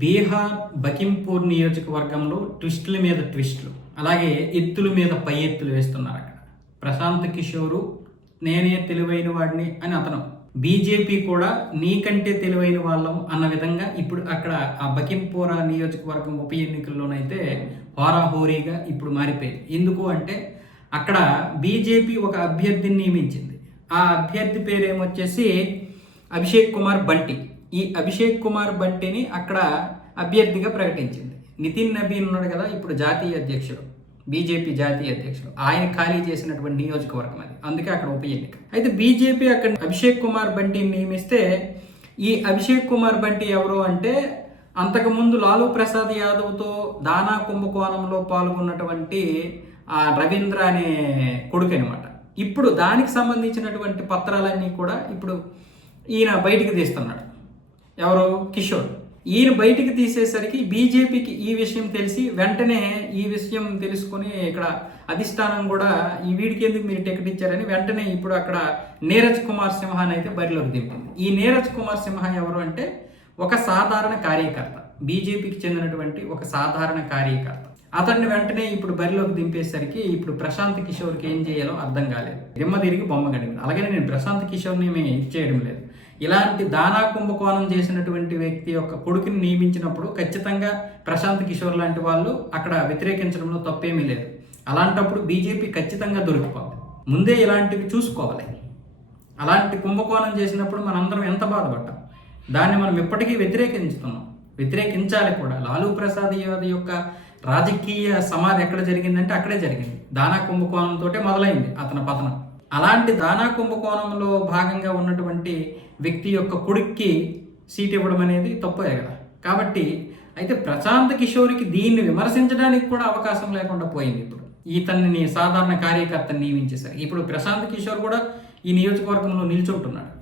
బీహార్ బకింపూర్ నియోజకవర్గంలో ట్విస్టుల మీద ట్విస్టులు, అలాగే ఎత్తుల మీద పై ఎత్తులు వేస్తున్నారు. అక్కడ ప్రశాంత్ కిషోరు నేనే తెలివైన వాడిని అని అతను, బీజేపీ కూడా నీకంటే తెలివైన వాళ్ళం అన్న విధంగా ఇప్పుడు అక్కడ ఆ బకింపూర నియోజకవర్గం ఉప ఎన్నికల్లోనైతే హోరాహోరీగా ఇప్పుడు మారిపోయింది. ఎందుకు అంటే అక్కడ బీజేపీ ఒక అభ్యర్థిని నియమించింది. ఆ అభ్యర్థి పేరు ఏమొచ్చేసి అభిషేక్ కుమార్ బంటి. ఈ అభిషేక్ కుమార్ బంటిని అక్కడ అభ్యర్థిగా ప్రకటించింది. నితిన్ నబీన్ ఉన్నాడు కదా ఇప్పుడు జాతీయ అధ్యక్షుడు, బీజేపీ జాతీయ అధ్యక్షుడు, ఆయన ఖాళీ చేసినటువంటి నియోజకవర్గం అది. అందుకే అక్కడ ఉప ఎన్నిక. అయితే బీజేపీ అక్కడ అభిషేక్ కుమార్ బంటిని నియమిస్తే ఈ అభిషేక్ కుమార్ బంటి ఎవరు అంటే అంతకుముందు లాలూ ప్రసాద్ యాదవ్తో దానా కుంభకోణంలో పాల్గొన్నటువంటి ఆ రవీంద్ర అనే కొడుకు అనమాట. ఇప్పుడు దానికి సంబంధించినటువంటి పత్రాలన్నీ కూడా ఇప్పుడు ఈయన బయటికి తీస్తున్నాడు. ఎవరు? కిషోర్. ఈయన బయటికి తీసేసరికి బీజేపీకి ఈ విషయం తెలిసి వెంటనే ఈ విషయం తెలుసుకొని ఇక్కడ అధిష్టానం కూడా ఈ వీడికి ఎందుకు మీరు టికెట్ ఇచ్చారని వెంటనే ఇప్పుడు అక్కడ నీరజ్ కుమార్ సింహాని అయితే బరిలోకి దింపింది. ఈ నీరజ్ కుమార్ సింహ ఎవరు అంటే ఒక సాధారణ కార్యకర్త, బీజేపీకి చెందినటువంటి ఒక సాధారణ కార్యకర్త. అతన్ని వెంటనే ఇప్పుడు బరిలోకి దింపేసరికి ఇప్పుడు ప్రశాంత్ కిషోర్కి ఏం చేయాలో అర్థం కాలేదు. దిమ్మ తిరిగి బొమ్మ గడింది. అలాగే నేను ప్రశాంత్ కిషోర్ని మేము ఇచ్చేయడం లేదు. ఇలాంటి దానా కుంభకోణం చేసినటువంటి వ్యక్తి యొక్క కొడుకుని నియమించినప్పుడు ఖచ్చితంగా ప్రశాంత్ కిషోర్ లాంటి వాళ్ళు అక్కడ వ్యతిరేకించడంలో తప్పేమీ లేదు. అలాంటప్పుడు బీజేపీ ఖచ్చితంగా దొరికిపోతుంది. ముందే ఇలాంటివి చూసుకోవాలి. అలాంటి కుంభకోణం చేసినప్పుడు మనందరం ఎంత బాధపడ్డాం. దాన్ని మనం ఇప్పటికీ వ్యతిరేకించుతున్నాం, వ్యతిరేకించాలి కూడా. లాలూ ప్రసాద్ యాదవ్ యొక్క రాజకీయ సమాధి ఎక్కడ జరిగిందంటే అక్కడే జరిగింది. దానా కుంభకోణంతో మొదలైంది అతని పతనం. అలాంటి దానా కుంభకోణంలో భాగంగా ఉన్నటువంటి వ్యక్తి యొక్క కొడుక్కి సీట్ ఇవ్వడం అనేది తప్పే కదా. కాబట్టి అయితే ప్రశాంత్ కిషోర్కి దీన్ని విమర్శించడానికి కూడా అవకాశం లేకుండా పోయింది. ఇప్పుడు ఇతన్ని సాధారణ కార్యకర్తను నియమించేశారు. ఇప్పుడు ప్రశాంత్ కిషోర్ కూడా ఈ నియోజకవర్గంలో నిల్చుంటున్నాడు.